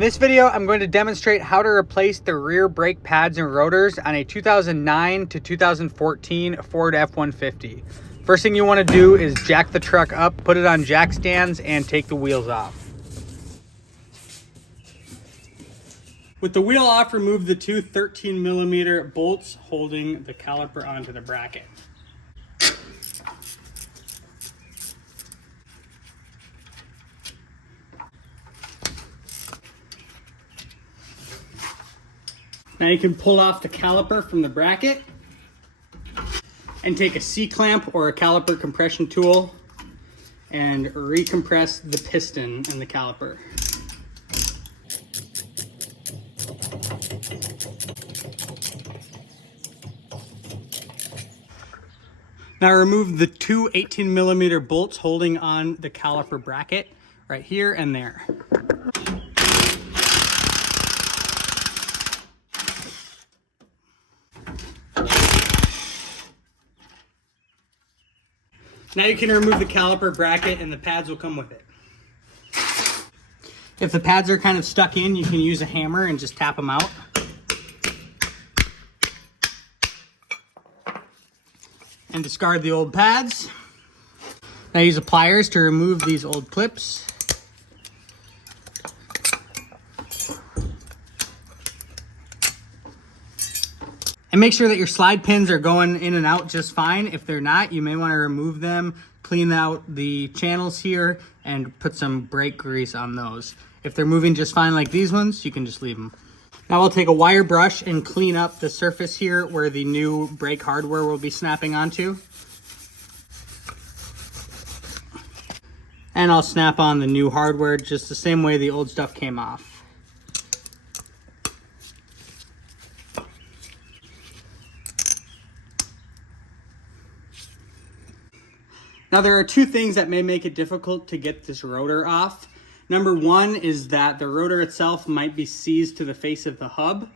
In this video, I'm going to demonstrate how to replace the rear brake pads and rotors on a 2009 to 2014 Ford F-150. First thing you want to do is jack the truck up, put it on jack stands, and take the wheels off. With the wheel off, remove the two 13mm bolts holding the caliper onto the bracket. Now you can pull off the caliper from the bracket and take a C-clamp or a caliper compression tool and recompress the piston in the caliper. Now remove the two 18mm bolts holding on the caliper bracket right here and there. Now you can remove the caliper bracket and the pads will come with it. If the pads are kind of stuck in, you can use a hammer and just tap them out. And discard the old pads. Now use the pliers to remove these old clips. And make sure that your slide pins are going in and out just fine. If they're not, you may want to remove them, clean out the channels here, and put some brake grease on those. If they're moving just fine like these ones, you can just leave them. Now I'll take a wire brush and clean up the surface here where the new brake hardware will be snapping onto. And I'll snap on the new hardware just the same way the old stuff came off. Now there are two things that may make it difficult to get this rotor off. Number one is that the rotor itself might be seized to the face of the hub.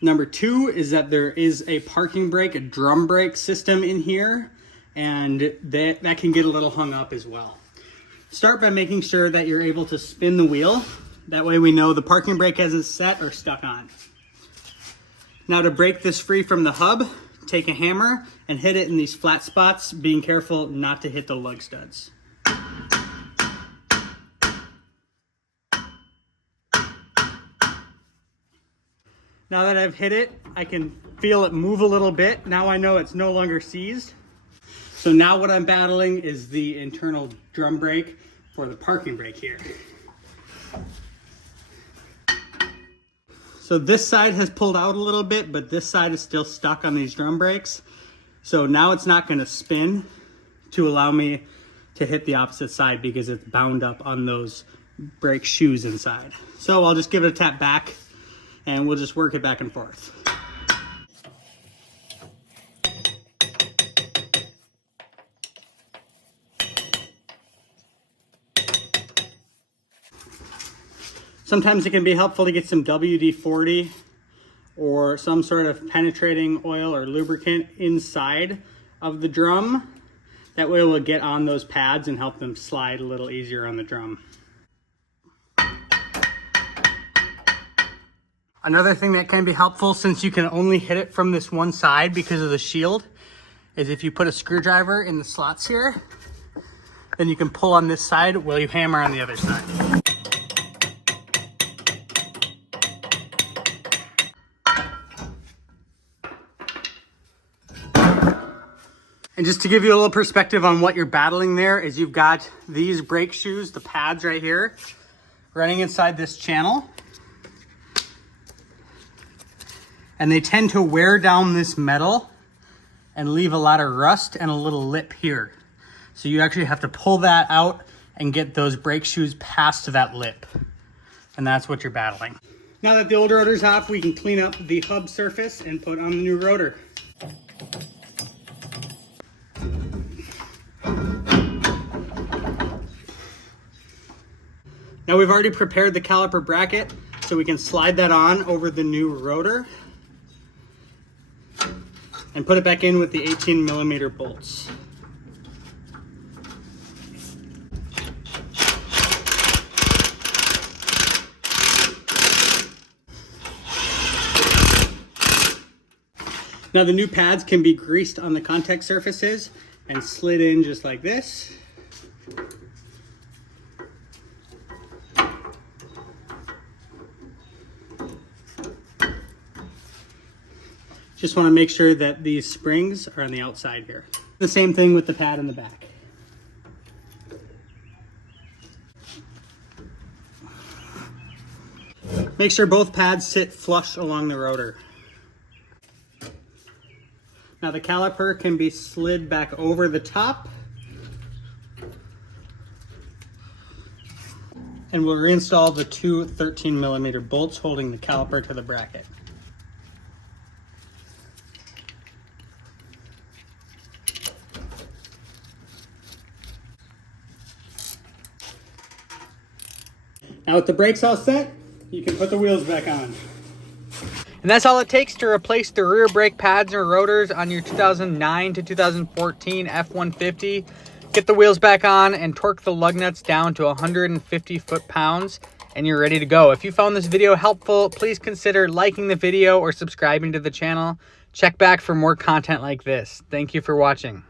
Number two is that there is a parking brake, a drum brake system in here, and that can get a little hung up as well. Start by making sure that you're able to spin the wheel. That way we know the parking brake hasn't set or stuck on. Now to break this free from the hub, take a hammer and hit it in these flat spots, being careful not to hit the lug studs. Now that I've hit it, I can feel it move a little bit. Now I know it's no longer seized. So now what I'm battling is the internal drum brake for the parking brake here. So this side has pulled out a little bit, but this side is still stuck on these drum brakes. So now it's not going to spin to allow me to hit the opposite side because it's bound up on those brake shoes inside. So I'll just give it a tap back and we'll just work it back and forth. Sometimes it can be helpful to get some WD-40 or some sort of penetrating oil or lubricant inside of the drum. That way it will get on those pads and help them slide a little easier on the drum. Another thing that can be helpful, since you can only hit it from this one side because of the shield, is if you put a screwdriver in the slots here, then you can pull on this side while you hammer on the other side. And just to give you a little perspective on what you're battling there is you've got these brake shoes, the pads right here, running inside this channel. And they tend to wear down this metal and leave a lot of rust and a little lip here. So you actually have to pull that out and get those brake shoes past that lip. And that's what you're battling. Now that the old rotor's off, we can clean up the hub surface and put on the new rotor. Now we've already prepared the caliper bracket, so we can slide that on over the new rotor and put it back in with the 18mm bolts. Now the new pads can be greased on the contact surfaces and slid in just like this. Just want to make sure that these springs are on the outside here. The same thing with the pad in the back. Make sure both pads sit flush along the rotor. Now the caliper can be slid back over the top. And we'll reinstall the two 13mm bolts holding the caliper to the bracket. Now with the brakes all set, you can put the wheels back on. And that's all it takes to replace the rear brake pads or rotors on your 2009 to 2014 F150. Get the wheels back on and torque the lug nuts down to 150 foot-pounds, and you're ready to go. If you found this video helpful, please consider liking the video or subscribing to the channel. Check back for more content like this. Thank you for watching.